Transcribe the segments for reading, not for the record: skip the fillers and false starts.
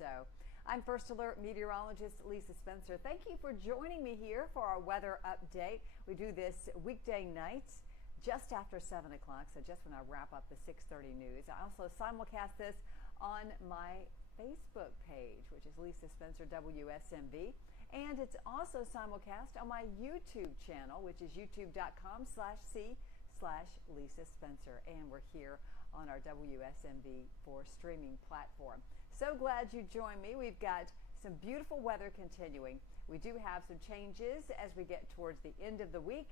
so. I'm First Alert Meteorologist Lisa Spencer. Thank you for joining me here for our weather update. We do this weekday nights just after 7 o'clock, so just when I wrap up the 6:30 news. I also simulcast this on my Facebook page, which is Lisa Spencer WSMV, and it's also simulcast on my YouTube channel, which is youtube.com/c/Lisa Spencer, and we're here on our WSMV4 streaming platform. So glad you joined me. We've got some beautiful weather continuing. We do have some changes as we get towards the end of the week,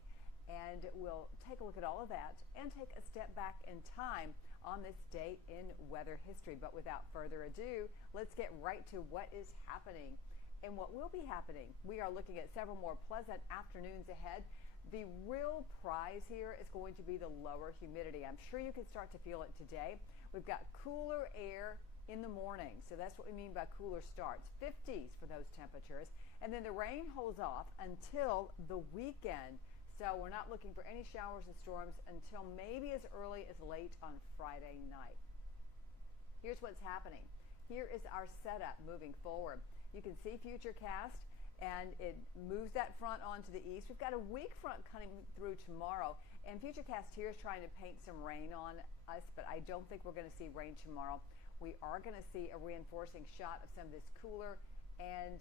and we'll take a look at all of that and take a step back in time on this day in weather history. But without further ado, let's get right to what is happening and what will be happening. We are looking at several more pleasant afternoons ahead. The real prize here is going to be the lower humidity. I'm sure you can start to feel it today. We've got cooler air in the morning, so that's what we mean by cooler starts. 50s for those temperatures, and then the rain holds off until the weekend. So we're not looking for any showers and storms until maybe as early as late on Friday night. Here's what's happening. Here is our setup moving forward. You can see Futurecast, and it moves that front onto the east. We've got a weak front coming through tomorrow, and Futurecast here is trying to paint some rain on us, but I don't think we're going to see rain tomorrow. We are going to see a reinforcing shot of some of this cooler and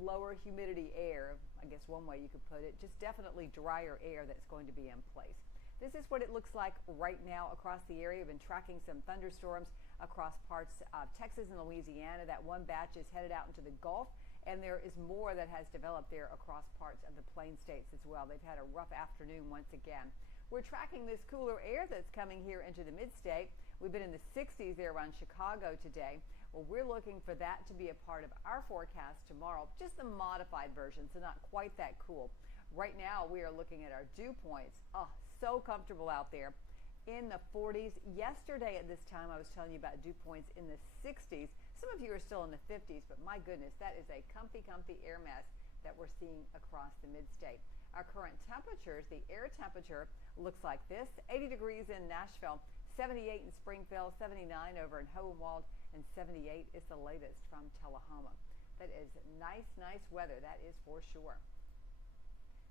lower humidity air, I guess one way you could put it, just definitely drier air that's going to be in place. This is what it looks like right now across the area. We've been tracking some thunderstorms across parts of Texas and Louisiana. That one batch is headed out into the Gulf, and there is more that has developed there across parts of the Plain States as well. They've had a rough afternoon once again. We're tracking this cooler air that's coming here into the mid-state. We've been in the 60s there around Chicago today. Well, we're looking for that to be a part of our forecast tomorrow, just the modified version, so not quite that cool. Right now, we are looking at our dew points. Oh, so comfortable out there in the 40s. Yesterday at this time, I was telling you about dew points in the 60s. Some of you are still in the 50s, but my goodness, that is a comfy air mass that we're seeing across the mid-state. Our current temperatures, the air temperature looks like this: 80 degrees in Nashville, 78 in Springfield, 79 over in Hohenwald, and 78 is the latest from Tullahoma. That is nice weather, that is for sure.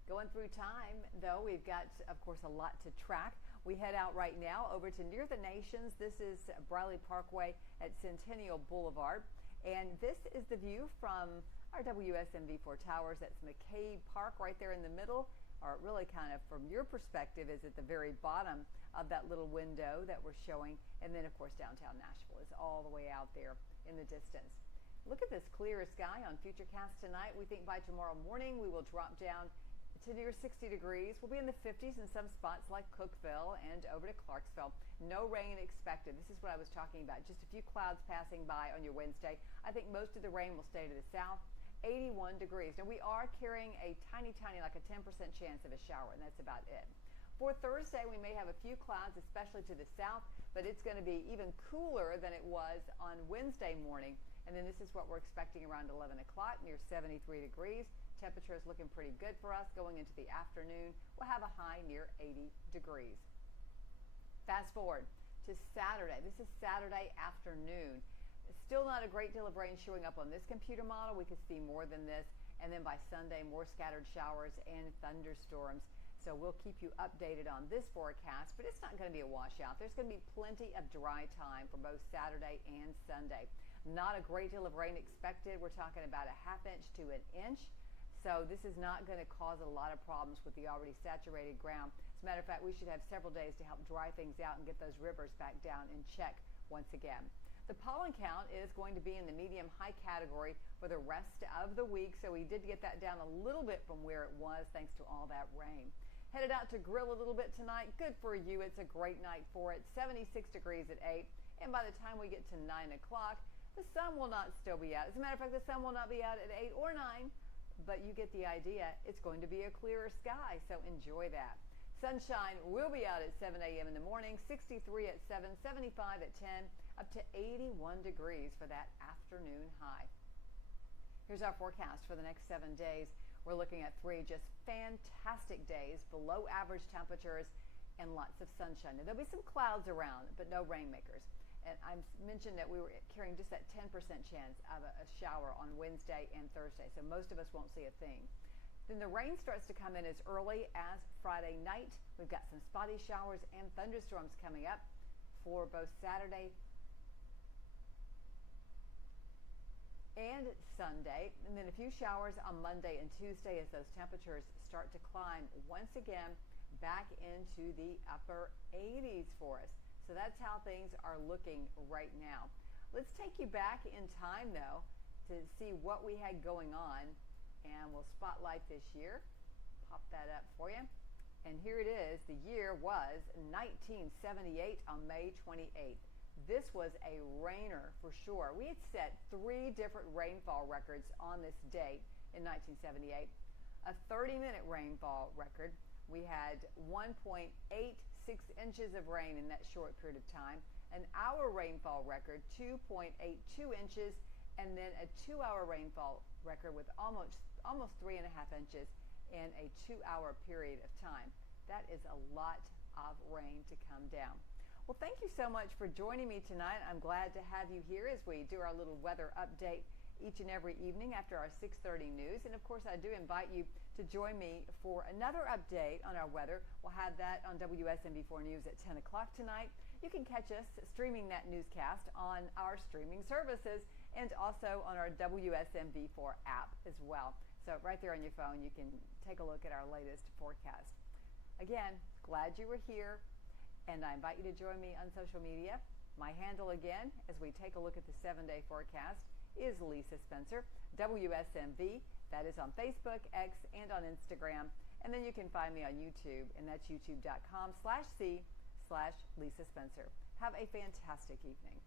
Going through time, though, we've got, of course, a lot to track. We head out right now over to Near the Nations. This is Briley Parkway at Centennial Boulevard, and this is the view from our WSMV4 towers. That's McCabe Park right there in the middle, or really kind of from your perspective is at the very bottom of that little window that we're showing. And then, of course, downtown Nashville is all the way out there in the distance. Look at this clear sky on Futurecast tonight. We think by tomorrow morning we will drop down to near 60 degrees. We'll be in the 50s in some spots like Cookeville and over to Clarksville. No rain expected. This is what I was talking about. Just a few clouds passing by on your Wednesday. I think most of the rain will stay to the south. 81 degrees. Now we are carrying a tiny, like a 10% chance of a shower, and that's about it. For Thursday, we may have a few clouds, especially to the south, but it's going to be even cooler than it was on Wednesday morning. And then this is what we're expecting around 11 o'clock, near 73 degrees. Temperature is looking pretty good for us going into the afternoon. We'll have a high near 80 degrees. Fast forward to Saturday. This is Saturday afternoon. Still not a great deal of rain showing up on this computer model. We could see more than this. And then by Sunday, more scattered showers and thunderstorms. So we'll keep you updated on this forecast, but it's not going to be a washout. There's going to be plenty of dry time for both Saturday and Sunday. Not a great deal of rain expected. We're talking about a ½ inch to an inch. So this is not going to cause a lot of problems with the already saturated ground. As a matter of fact, we should have several days to help dry things out and get those rivers back down in check once again. The pollen count is going to be in the medium-high category for the rest of the week, so we did get that down a little bit from where it was thanks to all that rain. Headed out to grill a little bit tonight. Good for you. It's a great night for it. 76 degrees at 8, and by the time we get to 9 o'clock, the sun will not still be out. As a matter of fact, the sun will not be out at 8 or 9, but you get the idea. It's going to be a clearer sky, so enjoy that. Sunshine will be out at 7 a.m. in the morning, 63 at 7, 75 at 10, up to 81 degrees for that afternoon high. Here's our forecast for the next 7 days. We're looking at 3 just fantastic days, below average temperatures, and lots of sunshine. Now, there'll be some clouds around, but no rainmakers. And I mentioned that we were carrying just that 10% chance of a shower on Wednesday and Thursday, so most of us won't see a thing. Then the rain starts to come in as early as Friday night. We've got some spotty showers and thunderstorms coming up for both Saturday and Sunday, and then a few showers on Monday and Tuesday as those temperatures start to climb once again back into the upper 80s for us. So that's how things are looking right now. Let's take you back in time, though, to see what we had going on, and we'll spotlight this year. Pop that up for you. And here it is. The year was 1978 on May 28th. This was a rainer for sure. We had set 3 different rainfall records on this date in 1978. A 30-minute rainfall record. We had 1.86 inches of rain in that short period of time. An hour rainfall record, 2.82 inches, and then a 2-hour rainfall record with almost 3.5 inches in a 2-hour period of time. That is a lot of rain to come down. Well, thank you so much for joining me tonight. I'm glad to have you here as we do our little weather update each and every evening after our 6:30 news. And of course, I do invite you to join me for another update on our weather. We'll have that on WSMV4 News at 10 o'clock tonight. You can catch us streaming that newscast on our streaming services and also on our WSMV4 app as well. So right there on your phone, you can take a look at our latest forecast. Again, glad you were here, and I invite you to join me on social media. My handle again, as we take a look at the 7-day forecast, is Lisa Spencer, WSMV. That is on Facebook, X, and on Instagram. And then you can find me on YouTube, and that's youtube.com/C/Lisa Spencer. Have a fantastic evening.